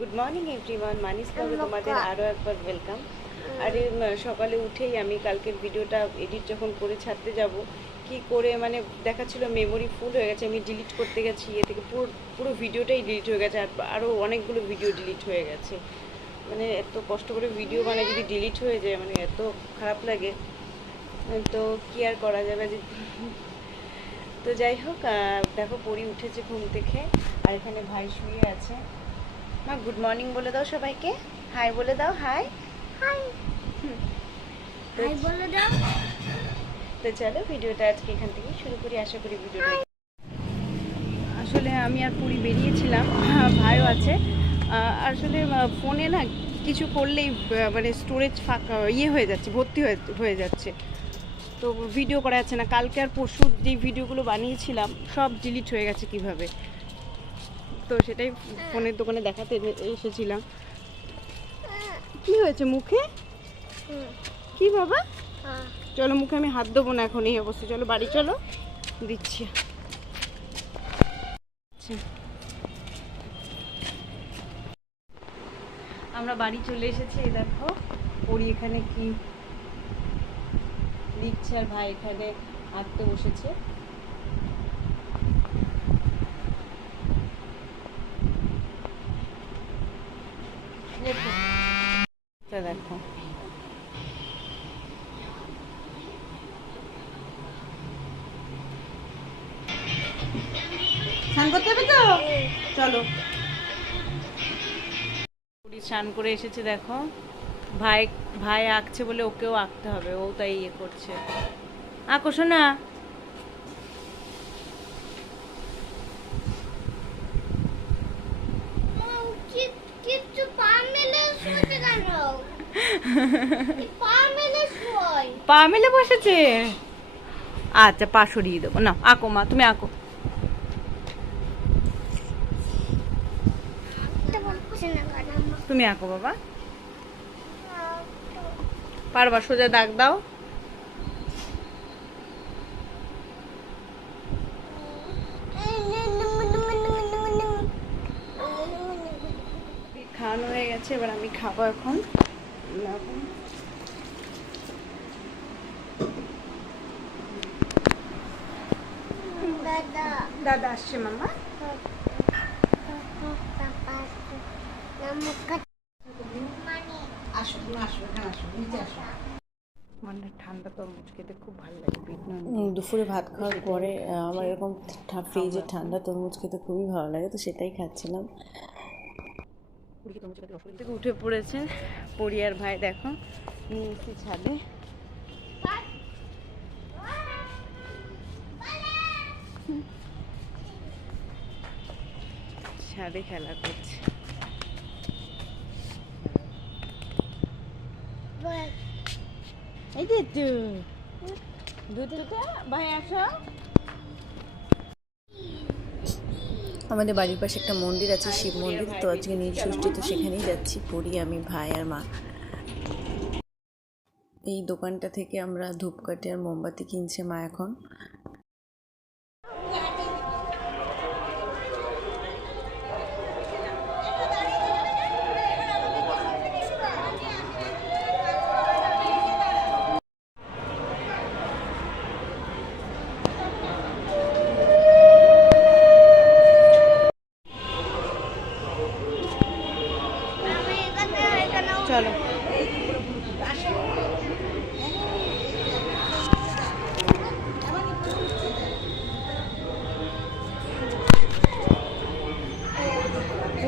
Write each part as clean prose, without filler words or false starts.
Good morning everyone, মানিস ব্লগে তোমাদের আরও একবার ওয়েলকাম। আর সকালে উঠেই আমি কালকের ভিডিওটা এডিট যখন করে ছাড়তে যাব, কি করে মানে দেখাচ্ছিল মেমোরি ফুল হয়ে গেছে। আমি ডিলিট করতে গেছি, এ থেকে পুরো পুরো ভিডিওটাই ডিলিট হয়ে গেছে। আর আরও অনেকগুলো ভিডিও ডিলিট হয়ে গেছে। মানে এত কষ্ট করে ভিডিও মানে যদি ডিলিট হয়ে যায় মানে এত খারাপ লাগে। তো কি আর করা যাবে যে। তো যাই হোক, দেখো পরি উঠেছে ঘুম থেকে, আর এখানে ভাই শুয়ে আছে। মা গুড মর্নিং বলে দাও সবাইকে, হাই বলে দাও, হাই হাই হাই বলে দাও। তো চলো ভিডিওটা আজকে এখান থেকে শুরু করি, আশা করি ভিডিওটা। আসলে আমি আর পুরি বেরিয়েছিলাম, ভাইও আছে। আসলে ফোনে না কিছু করলেই মানে স্টোরেজ ফাঁকা হয়ে যাচ্ছে, ভর্তি হয়ে যাচ্ছে, তো ভিডিও করা যাচ্ছে না। কালকে আর পরশু যে ভিডিওগুলো বানিয়েছিলাম সব ডিলিট হয়ে গেছে কিভাবে, তো সেটাই ফোনের দোকানে দেখাতে এসেছিলাম। কি হয়েছে মুখে? কি বাবা? চলো মুখে আমি হাত দেবো না এখন এই অবস্থা, চলো বাড়ি চলো, দিচ্ছি। আমরা বাড়ি চলে এসেছি। এই দেখো পরি এখানে কি লিখছে, আর ভাই এখানে আঁকতে বসেছে। দেখো স্নান করতে হবে তো, চলো। স্নান করে এসেছে, দেখো ভাই ভাই আঁকছে বলে ওকেও আঁকতে হবে, ও তাই ইয়ে করছে। আঁকো শোনা। পা মেলে বসেছে, আচ্ছা পা সরিয়ে দেবো না। আঁকো মা, তুমি আঁকো। তুমি আঁকো বাবা, পারবা, সোজা দাগ দাও। খাওয়ানো হয়ে গেছে, এবার আমি খাবো এখন। দাদা আসছে মামা। ঠান্ডা তরমুজ খেতে খুব ভালো লাগে। দুপুরে ভাত খাওয়ার পরে আমার এরকম ফ্রিজে ঠান্ডা তরমুজ খেতে খুবই ভালো লাগে, তো সেটাই খাচ্ছিলাম। উঠে পড়েছে পরিয়ার ভাই, দেখো নিয়ে এসেছি ছাদে। ছাদে খেলা করছে। এই যে দুধটা ভাই আসো। আমাদের বাড়ির পাশে একটা মন্দির আছে, শিব মন্দির, তো আজকে নীলষষ্ঠী, তো সেখানেই যাচ্ছি পড়ি, আমি, ভাই আর মা। এই দোকানটা থেকে আমরা ধূপকাঠি আর মোমবাতি কিনছে মা এখন। চলো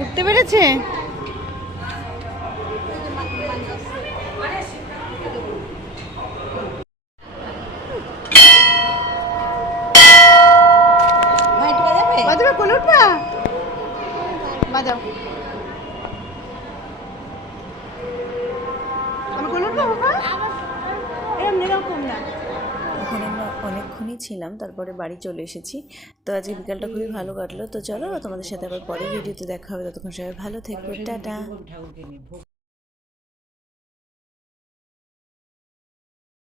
উঠতে পেরেছে। বাজাবে, কোন উঠবা, বাজাও। আমি কোন উঠবো বাবা, এরকম না। ওখানে আমরা অনেকক্ষণই ছিলাম, তারপরে বাড়ি চলে এসেছি। তো আজকে বিকালটা খুবই ভালো কাটলো। তো চলো তোমাদের সাথে আবার পরে ভিডিওতে দেখা হবে, ততক্ষণ সবাই ভালো থেকো, টাটা।